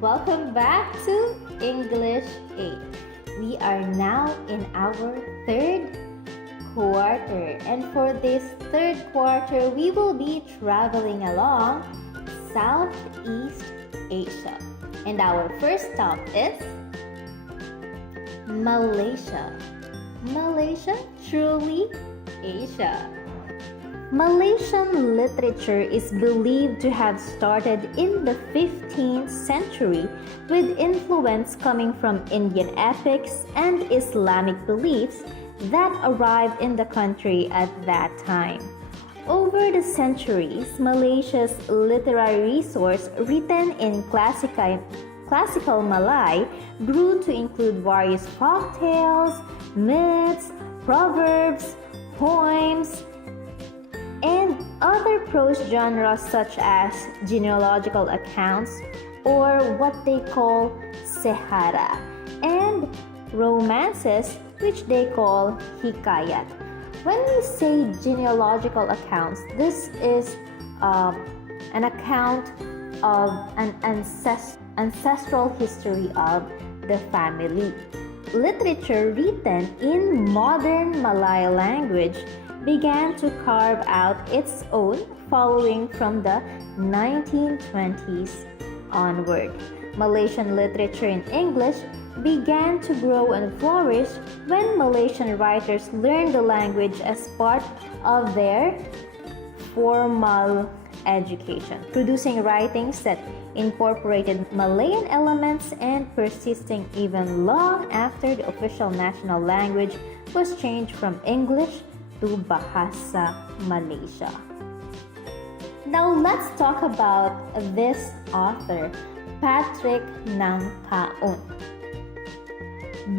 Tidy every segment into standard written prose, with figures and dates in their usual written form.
welcome back to English 8. We are now in our third quarter, and for this third quarter, we will be traveling along Southeast Asia. And our first stop is Malaysia. Malaysia, truly Asia. Malaysian literature is believed to have started in the 15th century with influence coming from Indian epics and Islamic beliefs that arrived in the country at that time. Over the centuries, Malaysia's literary resource written in classical Malay grew to include various folk tales, myths, proverbs, poems, and other prose genres such as genealogical accounts, or what they call sehara, and romances, which they call hikayat. When we say genealogical accounts, this is an account of an ancestral history of the family. Literature written in modern Malay language began to carve out its own following from the 1920s onward. Malaysian literature in English began to grow and flourish when Malaysian writers learned the language as part of their formal education, producing writings that incorporated Malayan elements and persisting even long after the official national language was changed from English to Bahasa Malaysia. Now let's talk about this author, Patrick Nangkaun.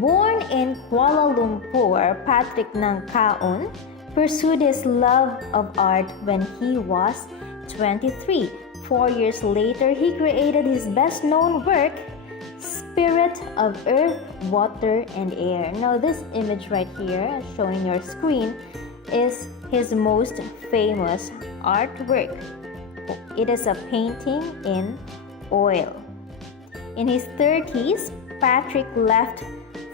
Born in Kuala Lumpur, Patrick Nangkaun pursued his love of art when he was 23. 4 years later, he created his best-known work, Spirit of Earth, Water, and Air. Now this image right here shown in your screen is his most famous artwork. It is a painting in oil. In his 30s, Patrick left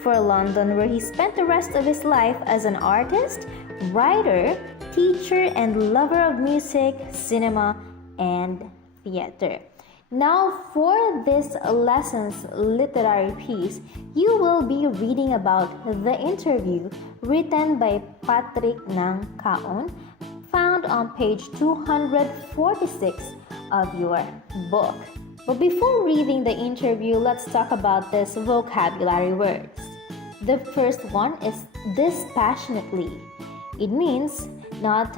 for London, where he spent the rest of his life as an artist, writer, teacher, and lover of music, cinema, and theater. Now, for this lesson's literary piece, you will be reading about the interview written by Patrick Nangkaun, found on page 246 of your book. But before reading the interview, let's talk about these vocabulary words. The first one is dispassionately. It means not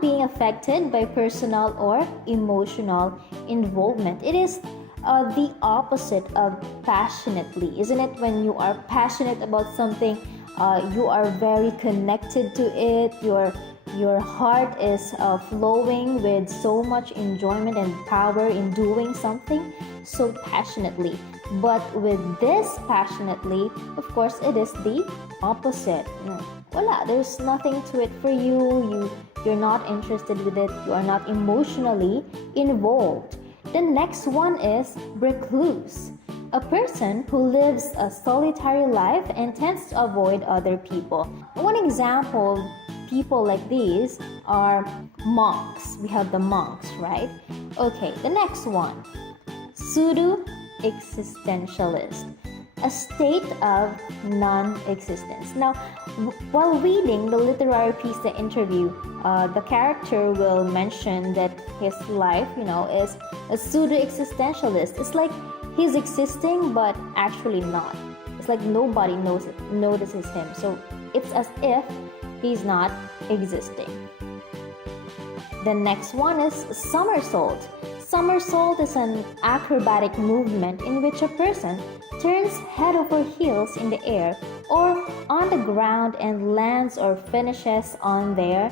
being affected by personal or emotional involvement. It is the opposite of passionately, isn't it? When you are passionate about something, you are very connected to it. Your heart is flowing with so much enjoyment and power in doing something so passionately. But with this passionately, of course, it is the opposite. There's nothing to it for you. You're not interested with it. You are not emotionally involved. The next one is recluse. A person who lives a solitary life and tends to avoid other people. One example, people like these are monks. We have the monks, right? Okay, the next one, pseudo-existentialist. A state of non-existence. Now, while reading the literary piece, the interview, the character will mention that his life, is a pseudo-existentialist. It's like he's existing, but actually not. It's like nobody notices him. So it's as if he's not existing. The next one is somersault. Somersault is an acrobatic movement in which a person turns head over heels in the air or on the ground and lands or finishes on their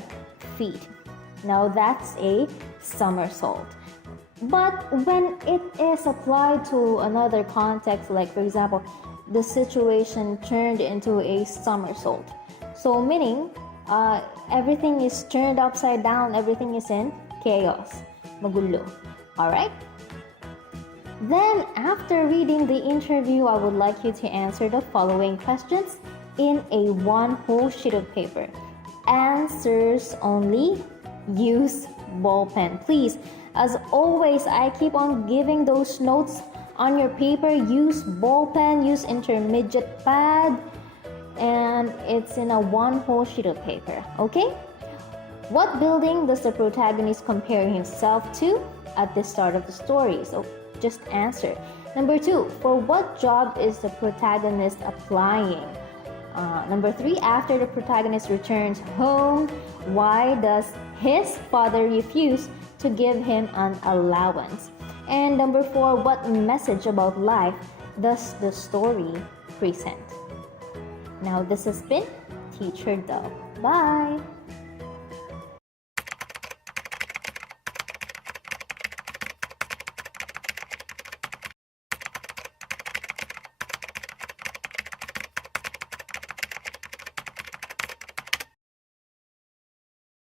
feet. Now that's a somersault. But when it is applied to another context, like for example, the situation turned into a somersault. So meaning everything is turned upside down, everything is in chaos, magulo. Alright? Then, after reading the interview, I would like you to answer the following questions in a one whole sheet of paper. Answers only. Use ball pen. Please, as always, I keep on giving those notes on your paper. Use ball pen, use intermediate pad, and it's in a one whole sheet of paper. Okay? What building does the protagonist compare himself to at the start of the story? So just answer. Number 2, for what job is the protagonist applying? Number 3, after the protagonist returns home, why does his father refuse to give him an allowance? And number 4, what message about life does the story present? Now, this has been Teacher Dove. Bye!